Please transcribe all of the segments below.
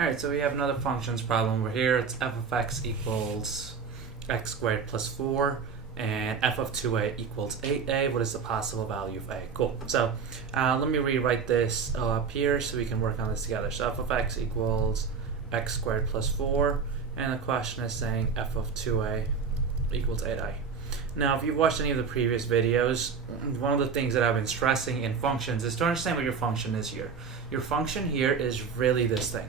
Alright, so we have another functions problem over here. It's f of x equals x squared plus 4 and f of 2a equals 8a. What is the possible value of a? Cool. So let me rewrite this up here so we can work on this together. So f of x equals x squared plus 4, and the question is saying f of 2a equals 8a. Now, if you've watched any of the previous videos, one of the things that I've been stressing in functions is to understand what your function is here. Your function here is really this thing,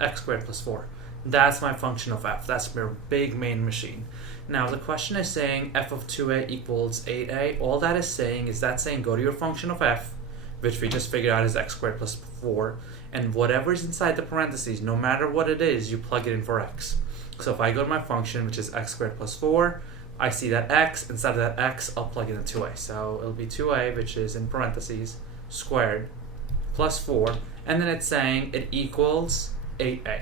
x squared plus 4. That's my function of f. That's my big main machine. Now, the question is saying f of 2a equals 8a. All that is saying is that's saying go to your function of f, which we just figured out is x squared plus 4, and whatever is inside the parentheses, no matter what it is, you plug it in for x. So if I go to my function, which is x squared plus 4, I see that x, instead of that x, I'll plug in a 2a. So it'll be 2a, which is in parentheses, squared, plus 4, and then it's saying it equals 8a.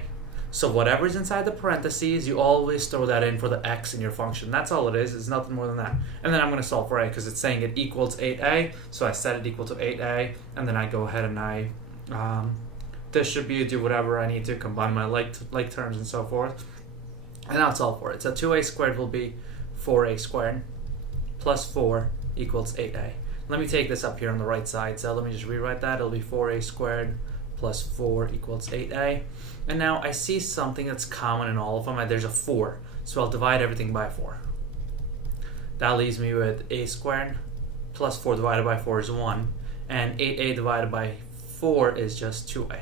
So whatever's inside the parentheses, you always throw that in for the x in your function. That's all it is. It's nothing more than that. And then I'm going to solve for a because it's saying it equals 8a. So I set it equal to 8a, and then I go ahead and I distribute, do whatever I need to, combine my like terms and so forth. And I'll solve for it. So 2a squared will be 4a squared plus 4 equals 8a. Let me take this up here on the right side. So let me just rewrite that. It'll be 4a squared plus 4 equals 8a. And now I see something that's common in all of them, and there's a 4. So I'll divide everything by 4. That leaves me with a squared plus 4 divided by 4 is 1. And 8a divided by 4 is just 2a.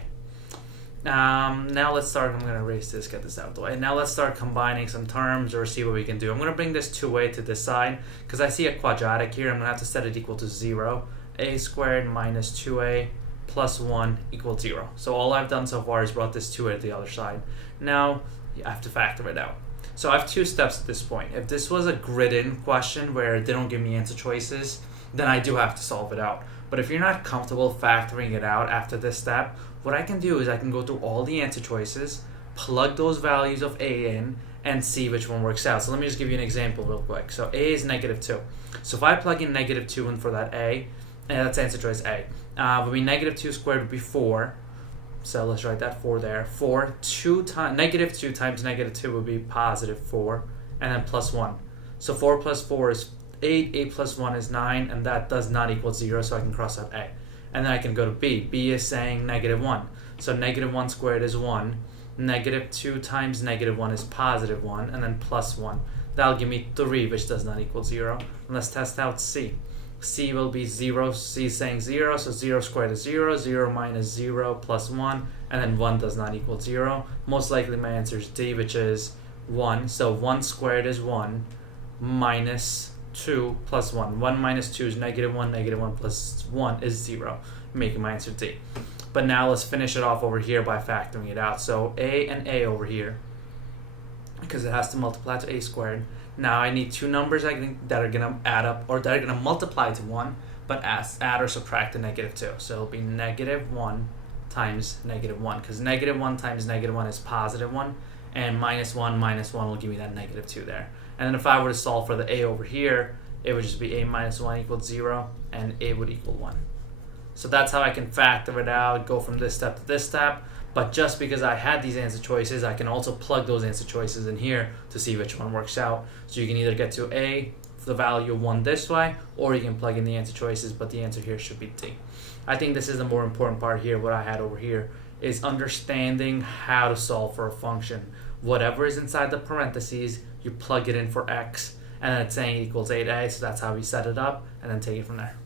Now let's start. I'm going to erase this, get this out of the way. Now let's start combining some terms or see what we can do. I'm going to bring this 2a to this side because I see a quadratic here. I'm going to have to set it equal to 0. A squared minus 2a plus 1 equals 0. So all I've done so far is brought this 2a to the other side. Now I have to factor it out. So I have two steps at this point. If this was a grid-in question where they don't give me answer choices, then I do have to solve it out. But if you're not comfortable factoring it out after this step, what I can do is I can go through all the answer choices, plug those values of a in, and see which one works out. So let me just give you an example real quick. So a is negative 2. So if I plug in negative 2 in for that a, and that's answer choice a, would be negative 2 squared would be 4. So let's write that 4 there. negative 2 times negative 2 would be positive 4, and then plus 1. So 4 plus 4 is 8, 8 plus 1 is 9, and that does not equal 0, so I can cross out a. And then I can go to b. b is saying negative 1. So negative 1 squared is 1. Negative 2 times negative 1 is positive 1, and then plus 1. That'll give me 3, which does not equal 0. And let's test out c. c will be 0. c is saying 0, so 0 squared is 0. 0 minus 0 plus 1, and then 1 does not equal 0. Most likely my answer is d, which is 1. So 1 squared is 1 minus 2 plus 1. 1 minus 2 is negative 1. Negative 1 plus 1 is 0, making my answer D. But now let's finish it off over here by factoring it out. So a and a over here, because it has to multiply to a squared. Now I need two numbers that are going to add up, or that are going to multiply to 1, but add or subtract the negative 2. So it'll be negative 1 times negative 1, because negative 1 times negative 1 is positive 1, and minus 1 will give me that negative 2 there. And then if I were to solve for the a over here, it would just be a minus 1 equals 0, and a would equal 1. So that's how I can factor it out, go from this step to this step. But just because I had these answer choices, I can also plug those answer choices in here to see which one works out. So you can either get to a, the value of 1 this way, or you can plug in the answer choices, but the answer here should be D. I think this is the more important part here. What I had over here is understanding how to solve for a function. Whatever is inside the parentheses, you plug it in for x, and then it's saying equals 8a, so that's how we set it up, and then take it from there.